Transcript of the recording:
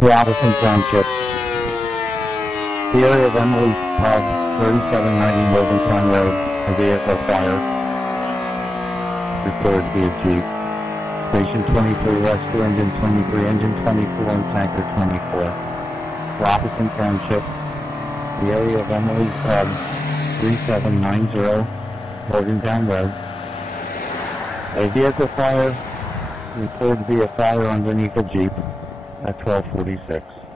Robeson Township. The area of Emily's Pub, 3790 Robeson Road, a vehicle fire. Reported to be a Jeep. Station 23, rescue engine 23, engine 24, and tanker 24. Robeson Township. The area of Emily's Pub, 3790 Morgantown Road. A vehicle fire. Reported to be a fire underneath a Jeep at 1246.